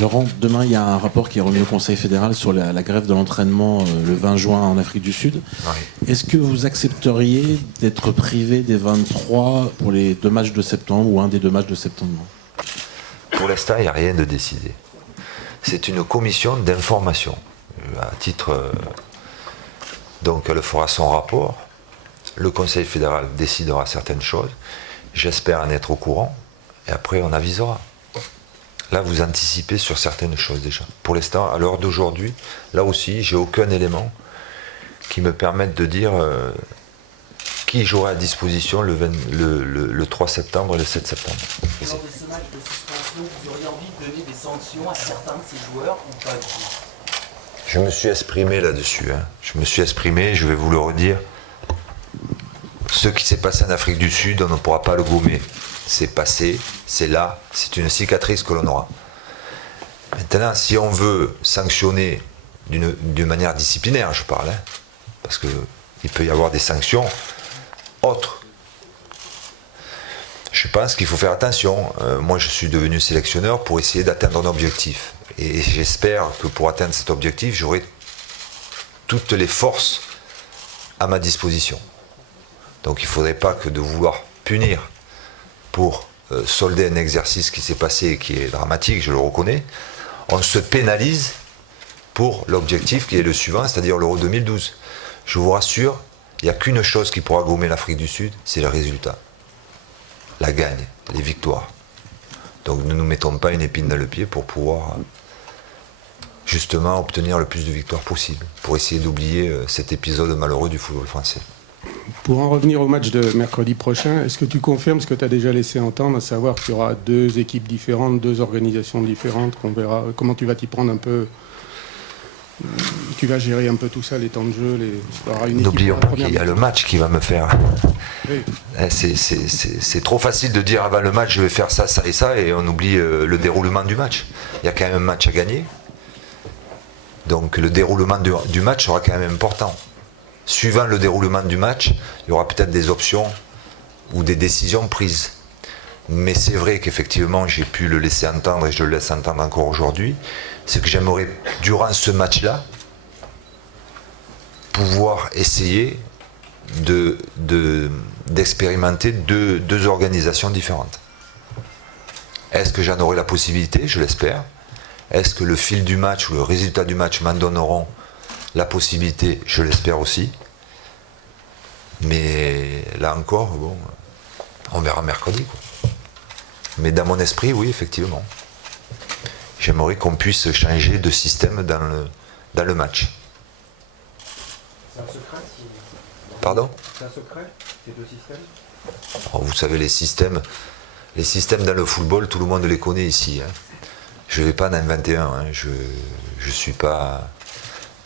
Laurent, demain, il y a un rapport qui est remis au Conseil fédéral sur la grève de l'entraînement le 20 juin en Afrique du Sud. Oui. Est-ce que vous accepteriez d'être privé des 23 pour les 2 matchs de septembre ou un des 2 matchs de septembre? Pour l'instant, il n'y a rien de décidé. C'est une commission d'information. À titre. Donc, elle fera son rapport. Le Conseil fédéral décidera certaines choses. J'espère en être au courant. Et après, on avisera. Là, vous anticipez sur certaines choses déjà. Pour l'instant, à l'heure d'aujourd'hui, là aussi, j'ai aucun élément qui me permette de dire qui j'aurai à disposition le 3 septembre et le 7 septembre. Lors de ce match de suspension, vous auriez envie de donner des sanctions à certains de ces joueurs ou pas du tout? Je me suis exprimé là-dessus. Je me suis exprimé, je vais vous le redire. Ce qui s'est passé en Afrique du Sud, on ne pourra pas le gommer. C'est passé, c'est là, c'est une cicatrice que l'on aura. Maintenant, si on veut sanctionner d'une manière disciplinaire, je parle, parce qu'il peut y avoir des sanctions autres. Je pense qu'il faut faire attention. Moi, je suis devenu sélectionneur pour essayer d'atteindre un objectif. Et j'espère que pour atteindre cet objectif, j'aurai toutes les forces à ma disposition. Donc il ne faudrait pas que de vouloir punir pour solder un exercice qui s'est passé et qui est dramatique, je le reconnais, on se pénalise pour l'objectif qui est le suivant, c'est-à-dire l'Euro 2012. Je vous rassure, il n'y a qu'une chose qui pourra gommer l'Afrique du Sud, c'est le résultat. La gagne, les victoires. Donc ne nous mettons pas une épine dans le pied pour pouvoir justement obtenir le plus de victoires possible, pour essayer d'oublier cet épisode malheureux du football français. Pour en revenir au match de mercredi prochain, est-ce que tu confirmes ce que tu as déjà laissé entendre, à savoir qu'il y aura 2 équipes différentes, 2 organisations différentes, qu'on verra comment tu vas t'y prendre un peu, tu vas gérer un peu tout ça, les temps de jeu, N'oublions pas qu'il y a le match qui va me faire. Oui. C'est trop facile de dire avant le match je vais faire ça, ça et ça, et on oublie le déroulement du match. Il y a quand même un match à gagner. Donc le déroulement du match sera quand même important. Suivant le déroulement du match, il y aura peut-être des options ou des décisions prises. Mais c'est vrai qu'effectivement, j'ai pu le laisser entendre et je le laisse entendre encore aujourd'hui, c'est que j'aimerais, durant ce match-là, pouvoir essayer d'expérimenter deux organisations différentes. Est-ce que j'en aurai la possibilité? Je l'espère. Est-ce que le fil du match ou le résultat du match m'en donneront la possibilité? Je l'espère aussi. Mais là encore, bon, on verra mercredi, quoi. Mais dans mon esprit, oui, effectivement. J'aimerais qu'on puisse changer de système dans le match. C'est un secret Pardon? C'est un secret, ces 2 systèmes? Oh, vous savez, les systèmes dans le football, tout le monde les connaît ici. Je ne vais pas en inventer un. Je ne suis pas...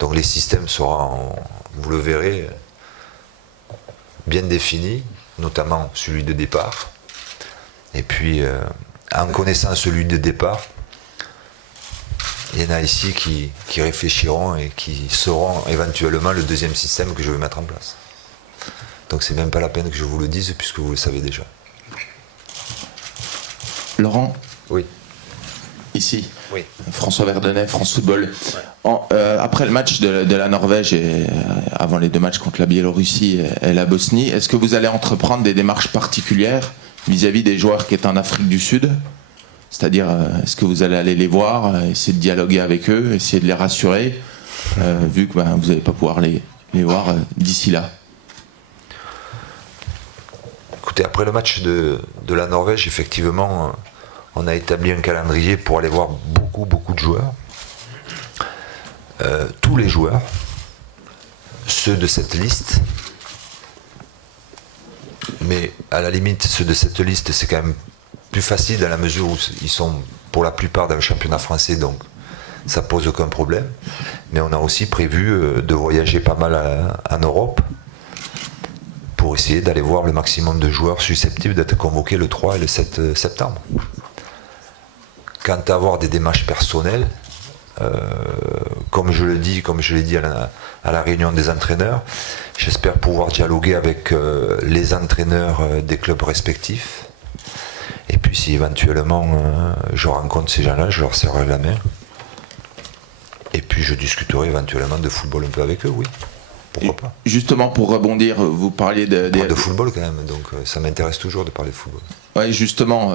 Donc les systèmes seront, vous le verrez, bien définis, notamment celui de départ. Et puis, en connaissant celui de départ, il y en a ici qui réfléchiront et qui sauront éventuellement le deuxième système que je vais mettre en place. Donc c'est même pas la peine que je vous le dise puisque vous le savez déjà. Laurent? Oui. Ici. Oui. François Verdenay, France Football. Après le match de la Norvège et avant les 2 matchs contre la Biélorussie et la Bosnie, est-ce que vous allez entreprendre des démarches particulières vis-à-vis des joueurs qui étaient en Afrique du Sud? C'est-à-dire, est-ce que vous allez aller les voir, essayer de dialoguer avec eux, essayer de les rassurer, vu que vous n'allez pas pouvoir les voir d'ici là? Écoutez, après le match de la Norvège, effectivement, on a établi un calendrier pour aller voir beaucoup de joueurs. Tous les joueurs, ceux de cette liste, mais à la limite, ceux de cette liste, c'est quand même plus facile dans la mesure où ils sont pour la plupart dans le championnat français, donc ça pose aucun problème. Mais on a aussi prévu de voyager pas mal en Europe pour essayer d'aller voir le maximum de joueurs susceptibles d'être convoqués le 3 et le 7 septembre. Quant à avoir des démarches personnelles, comme je l'ai dit à la réunion des entraîneurs, j'espère pouvoir dialoguer avec les entraîneurs des clubs respectifs. Et puis puis si éventuellement je rencontre ces gens-là, je leur serrerai la main. Et puis je discuterai éventuellement de football un peu avec eux, oui. Pourquoi pas. Justement, pour rebondir, vous parliez On parle de football quand même, donc ça m'intéresse toujours de parler de football. Oui, justement,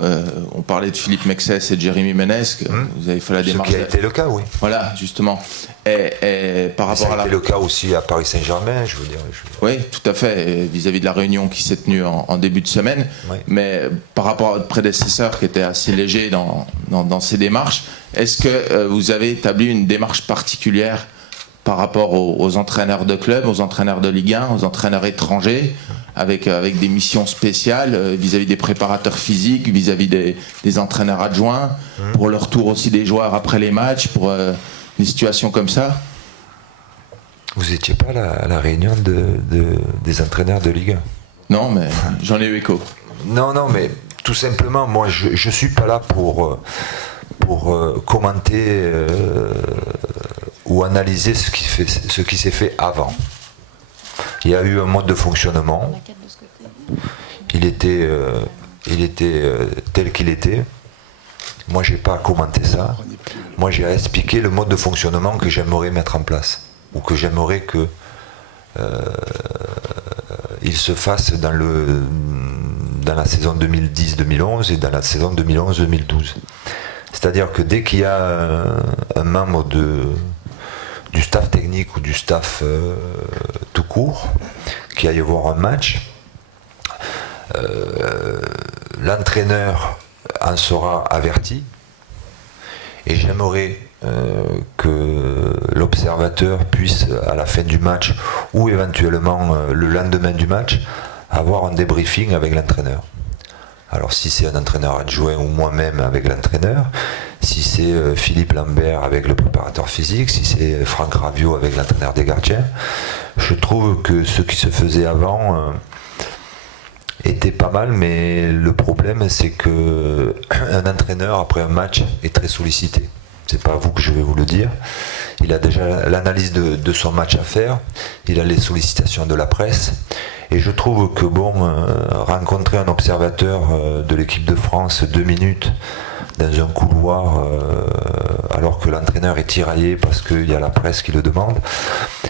on parlait de Philippe Mexès et de Jérémy Ménès, vous avez fait la démarche. Ce qui a été le cas, oui. Voilà, justement. Et par rapport ça a à la... été le cas aussi à Paris Saint-Germain, je veux dire. Oui, tout à fait, vis-à-vis de la réunion qui s'est tenue en début de semaine. Oui. Mais par rapport à votre prédécesseur qui était assez léger dans ses démarches, est-ce que vous avez établi une démarche particulière par rapport aux entraîneurs de club, aux entraîneurs de Ligue 1, aux entraîneurs étrangers, avec des missions spéciales vis-à-vis des préparateurs physiques, vis-à-vis des entraîneurs adjoints, pour le retour aussi des joueurs après les matchs, pour des situations comme ça? Vous n'étiez pas à la réunion des entraîneurs de Ligue 1? Non, mais j'en ai eu écho. Non, mais tout simplement, moi, je ne suis pas là pour commenter ou analyser ce qui s'est fait avant. Il y a eu un mode de fonctionnement. Il était tel qu'il était. Moi, j'ai pas à commenter ça. Moi, j'ai à expliquer le mode de fonctionnement que j'aimerais mettre en place, ou que j'aimerais que il se fasse dans la saison 2010-2011 et dans la saison 2011-2012. C'est-à-dire que dès qu'il y a un membre du staff technique ou du staff tout court qui aille voir un match, l'entraîneur en sera averti, et j'aimerais que l'observateur puisse, à la fin du match ou éventuellement le lendemain du match, avoir un débriefing avec l'entraîneur. Alors si c'est un entraîneur adjoint ou moi-même avec l'entraîneur, si c'est Philippe Lambert avec le préparateur physique, si c'est Franck Raviot avec l'entraîneur des gardiens, je trouve que ce qui se faisait avant était pas mal, mais le problème c'est que un entraîneur après un match est très sollicité. C'est pas vous que je vais vous le dire. Il a déjà l'analyse de son match à faire, il a les sollicitations de la presse. Et je trouve que rencontrer un observateur de l'équipe de France 2 minutes dans un couloir alors que l'entraîneur est tiraillé parce qu'il y a la presse qui le demande,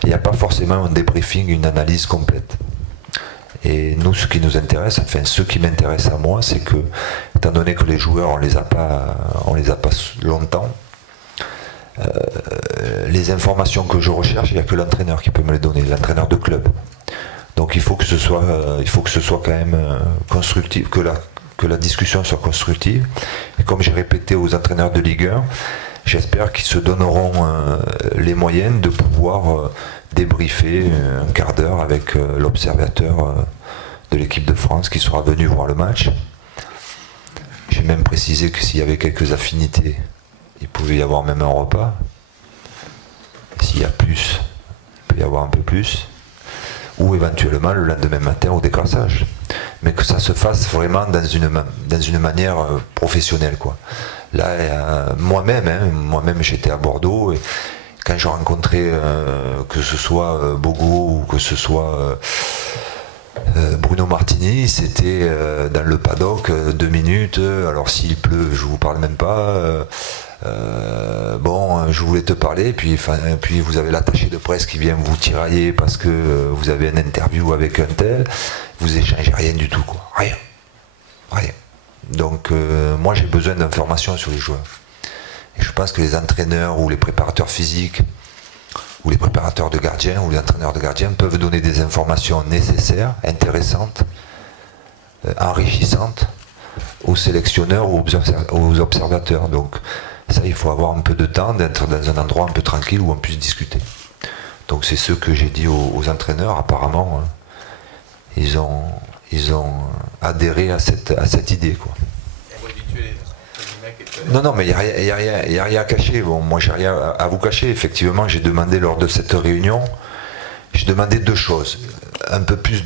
il n'y a pas forcément un débriefing, une analyse complète. Et nous, ce qui nous intéresse, enfin ce qui m'intéresse à moi, c'est que, étant donné que les joueurs, on les a pas longtemps, les informations que je recherche, il n'y a que l'entraîneur qui peut me les donner, l'entraîneur de club. Donc il faut que ce soit quand même constructif, que la discussion soit constructive. Et comme j'ai répété aux entraîneurs de Ligue 1, j'espère qu'ils se donneront les moyens de pouvoir débriefer un quart d'heure avec l'observateur de l'équipe de France qui sera venu voir le match. J'ai même précisé que s'il y avait quelques affinités, il pouvait y avoir même un repas. S'il y a plus, il peut y avoir un peu plus. Ou éventuellement le lendemain matin au déclassage. Mais que ça se fasse vraiment dans une manière professionnelle, quoi. Là, moi-même j'étais à Bordeaux, et quand je rencontrais que ce soit Bogo ou que ce soit Bruno Martini, c'était dans le paddock 2 minutes. Alors s'il pleut, je vous parle même pas. Je voulais te parler, puis vous avez l'attaché de presse qui vient vous tirailler parce que vous avez une interview avec un tel, vous échangez rien du tout, quoi. Rien. Donc moi j'ai besoin d'informations sur les joueurs. Et je pense que les entraîneurs ou les préparateurs physiques ou les préparateurs de gardiens ou les entraîneurs de gardiens peuvent donner des informations nécessaires, intéressantes, enrichissantes aux sélectionneurs ou aux observateurs. Donc ça, il faut avoir un peu de temps, d'être dans un endroit un peu tranquille où on puisse discuter. Donc c'est ce que j'ai dit aux entraîneurs. Apparemment, ils ont adhéré à cette idée, quoi. Non, mais il n'y a rien à cacher. Bon, moi, j'ai rien à vous cacher. Effectivement, j'ai demandé lors de cette réunion, j'ai demandé 2 choses. Un peu plus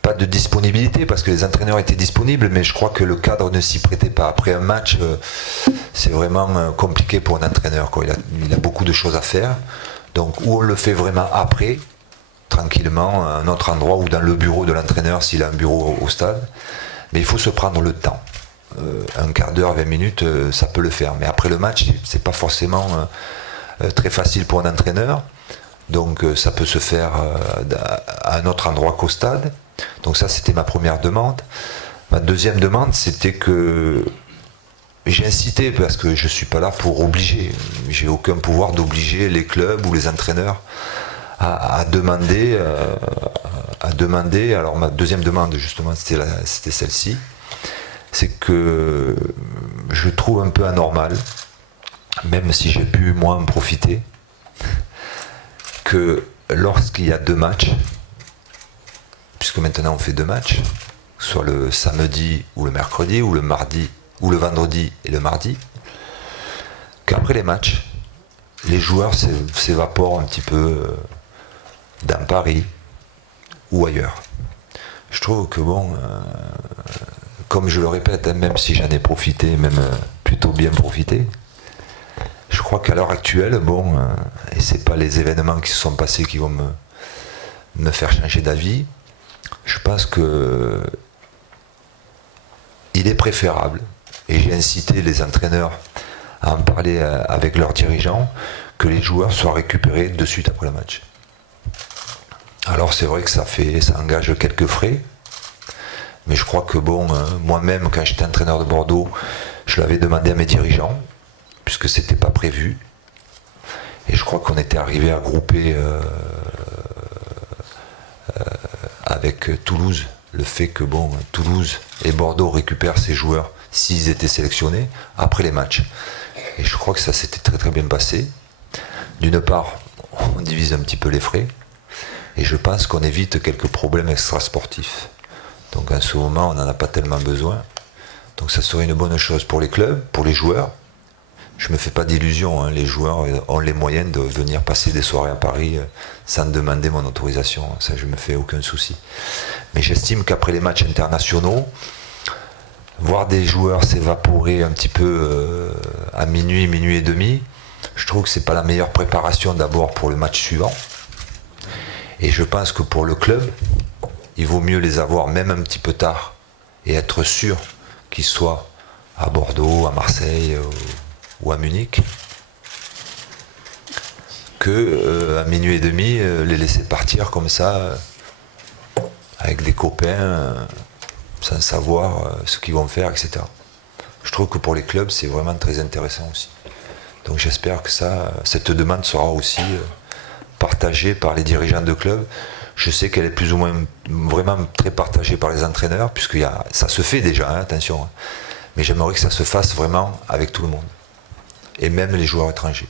pas de disponibilité, parce que les entraîneurs étaient disponibles, mais je crois que le cadre ne s'y prêtait pas. Après un match, c'est vraiment compliqué pour un entraîneur, quoi. Il a beaucoup de choses à faire. Donc, ou on le fait vraiment après, tranquillement, à un autre endroit, ou dans le bureau de l'entraîneur, s'il a un bureau au stade. Mais il faut se prendre le temps. un quart d'heure, 20 minutes, ça peut le faire. Mais après le match, c'est pas forcément très facile pour un entraîneur. Donc ça peut se faire à un autre endroit qu'au stade. Donc ça, c'était ma première demande. Ma deuxième demande, c'était que j'ai incité, parce que je ne suis pas là pour obliger. J'ai aucun pouvoir d'obliger les clubs ou les entraîneurs à demander. Alors ma deuxième demande, justement, c'était celle-ci. C'est que je trouve un peu anormal, même si j'ai pu moi en profiter, que lorsqu'il y a 2 matchs, puisque maintenant on fait 2 matchs, soit le samedi ou le mercredi, ou le mardi, ou le vendredi et le mardi, qu'après les matchs, les joueurs s'évaporent un petit peu dans Paris ou ailleurs. Je trouve que bon, comme je le répète, hein, même si j'en ai profité, même plutôt bien profité, je crois qu'à l'heure actuelle, bon, et c'est pas les événements qui se sont passés qui vont me faire changer d'avis, je pense que il est préférable, et j'ai incité les entraîneurs à en parler avec leurs dirigeants, que les joueurs soient récupérés de suite après le match. Alors c'est vrai que ça engage quelques frais, mais je crois que bon, moi-même quand j'étais entraîneur de Bordeaux, je l'avais demandé à mes dirigeants, puisque c'était pas prévu, et je crois qu'on était arrivé à grouper avec Toulouse le fait que bon, Toulouse et Bordeaux récupèrent ces joueurs s'ils étaient sélectionnés après les matchs. Et je crois que ça s'était très très bien passé. D'une part, on divise un petit peu les frais, et je pense qu'on évite quelques problèmes extrasportifs. Donc en ce moment, on n'en a pas tellement besoin. Donc ça serait une bonne chose pour les clubs, pour les joueurs. Je ne me fais pas d'illusions, hein. Les joueurs ont les moyens de venir passer des soirées à Paris sans demander mon autorisation. Ça, je ne me fais aucun souci. Mais j'estime qu'après les matchs internationaux, voir des joueurs s'évaporer un petit peu à minuit, minuit et demi, je trouve que ce n'est pas la meilleure préparation d'abord pour le match suivant. Et je pense que pour le club, il vaut mieux les avoir même un petit peu tard et être sûr qu'ils soient à Bordeaux, à Marseille ou à Munich, que à minuit et demi, les laisser partir comme ça, avec des copains, sans savoir ce qu'ils vont faire, etc. Je trouve que pour les clubs, c'est vraiment très intéressant aussi. Donc j'espère que cette demande sera aussi partagée par les dirigeants de clubs. Je sais qu'elle est plus ou moins vraiment très partagée par les entraîneurs, puisque ça se fait déjà, hein, attention. Mais j'aimerais que ça se fasse vraiment avec tout le monde. Et même les joueurs étrangers.